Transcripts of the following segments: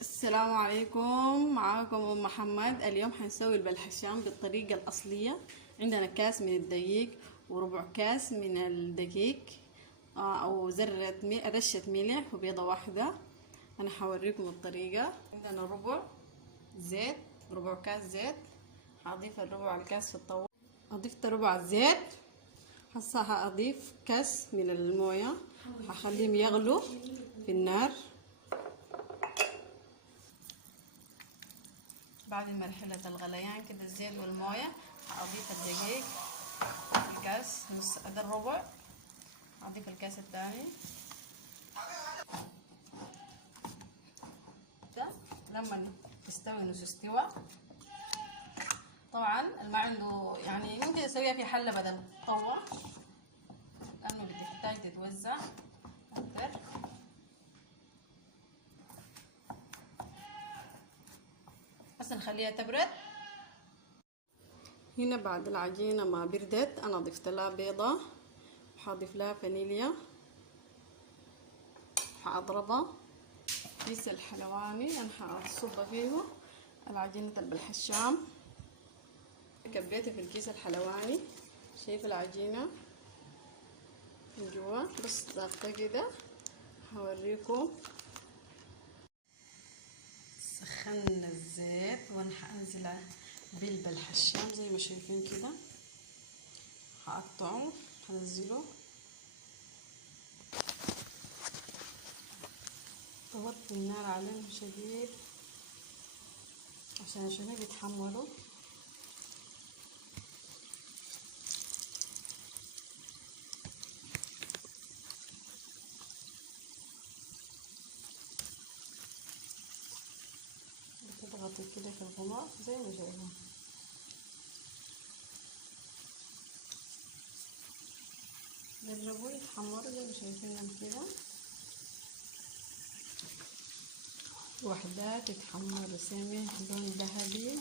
السلام عليكم، معاكم ام محمد. اليوم حنسوي البلح الشام بالطريقه الاصليه. عندنا كاس من الدقيق وربع كاس من الدقيق، او رشه ملح وبيضه واحده. انا حوريكم الطريقه. عندنا ربع كاس زيت. هضيف الربع الكاس في الطاوله. اضفت ربع الزيت. هسه هضيف كاس من المويه، هخليهم يغلوا في النار. بعد مرحلة الغليان كده الزيت والموية هضيف الدقيق في الكاس، نص ده الربع. هضيف الكاس الثاني ده لما تستوي نص استوى. طبعا اللي ما عنده يعني ممكن تسويها في حلة بدل طوة، لأنه بتحتاج تتوزع أكتر. بس نخليها تبرد. هنا بعد العجينة ما بردت أنا ضفت لها بيضة، وحاضيف لها فانيليا، حأضربها. كيس الحلواني أنا حأصب فيه العجينة البلح الشام. كبيتها في الكيس الحلواني، شايف العجينة من جوا بس ضغطة كده. هوريكم. سخنا الزيت وانا حأنزل بالبلح الشام زي ما شايفين كده. هقطعه، هنزله. طوطي النار عليهم شديد عشان بيتحمروا. بتضغطي كده في الغلاف زي ما شايفين. جربوا يتحمروا زي ما شايفينهم كده. وحدات يتحمر سامي لون ذهبي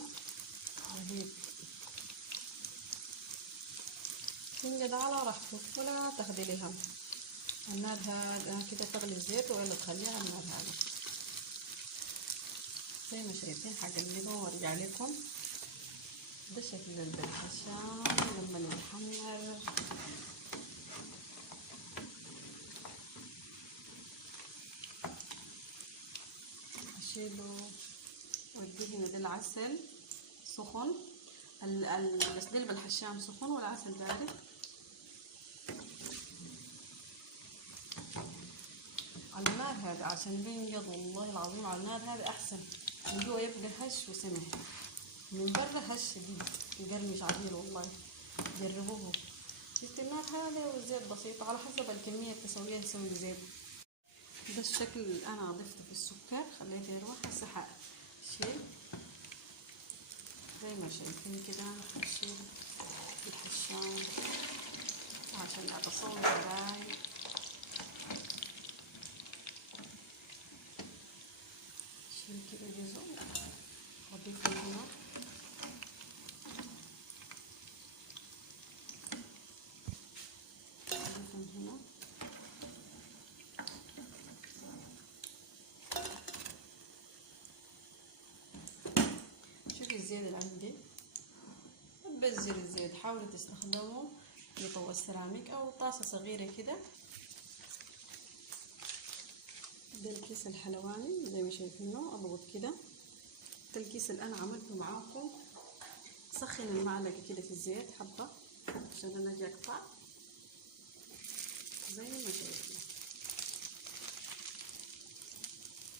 رهيب. تنقد على راحتك ولا تاخدي لي هم. النار هذا كده تغلي الزيت ولا تخليها على النار هذا زي ما شايفين. هقلبهم وارجع لكم. ده شكل البلح الشام لما يتحمر. اشيله واديه هنا. ده العسل سخن، بس ده البلح الشام سخن والعسل بارد. على النار هذا عشان بينقض، والله العظيم على النار هذا احسن. من جوا يبقى هش وسمح، من برا هش شديد يقرمش عديل. والله جربوه. شفت النار هذا والزيت بسيط على حسب الكمية تسويها تسوي زيت. ده الشكل اللي انا ضفته في السكر، خليته يروح. هسه هشيل زي ما شايفين كده. هشيل بلح الشام عشان اتصور باي. شيل كده جزء واضيفه هنا. اضيفهم هنا. شوفي الزيت اللي عندي. بتبذر الزيت، حاولي تستخدموا في طاوة سيراميك او طاسة صغيرة كده. ده الكيس الحلواني زي ما شايفينه. اضغط كده. ده الكيس اللي انا عملته معاكم. سخن المعلقة كده في الزيت حبة عشان انا اجي اقطع زي ما شايفين.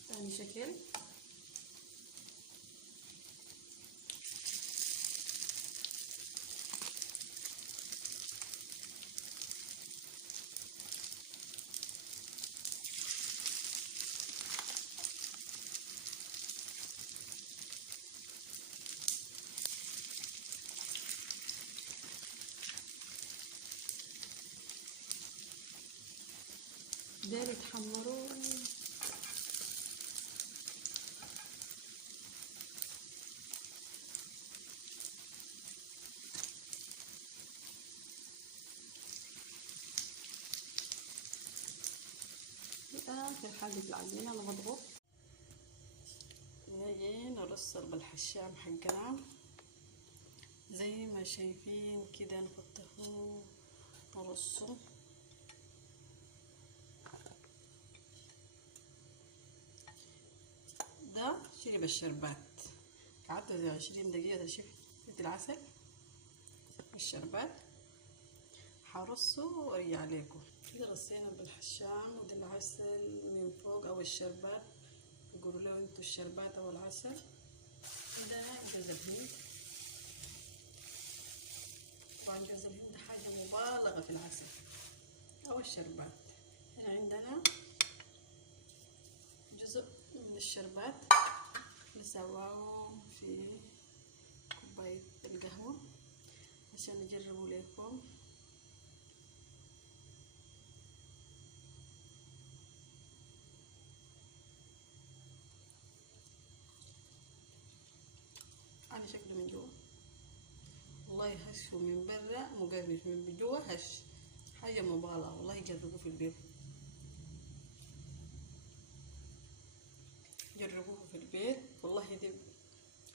ثاني شكل. داير يتحمروا. في اخر حاجة العجينة انا بضغط. البصل بالحشام حقنا زي ما شايفين كده، نفتحه نرصه. ده شرب الشربات، قعدت زي 20 دقيقة تشوف العسل الشربات، حرصه وارجع لكم. كده رصينا بالحشام، وده العسل من فوق او الشربات، يقولوا له انتوا الشربات او العسل. ده جوز الهند، طبعا جوز الهند حاجة مبالغة في العسل او الشربات. هنا عندنا جزء من الشربات نسواه في كوباية القهوة عشان نجربه لكم. أنا شكله من جوا والله هش، ومن برا مقرمش، من جوا هش، حاجة مبالغة والله. جربوه في البيت، جربوه في البيت والله، دي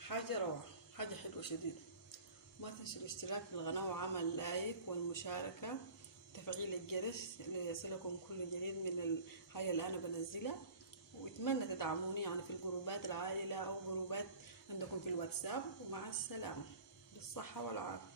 حاجة روعة، حاجة حلوة شديد. ما تنسوا الاشتراك في القناة وعمل لايك والمشاركة وتفعيل الجرس ليصلكم كل جديد من الحاجة اللي أنا بنزلها. واتمنى تدعموني يعني في الجروبات العائلة أو جروبات عندكم في الواتساب. ومع السلامة، بالصحة والعافية.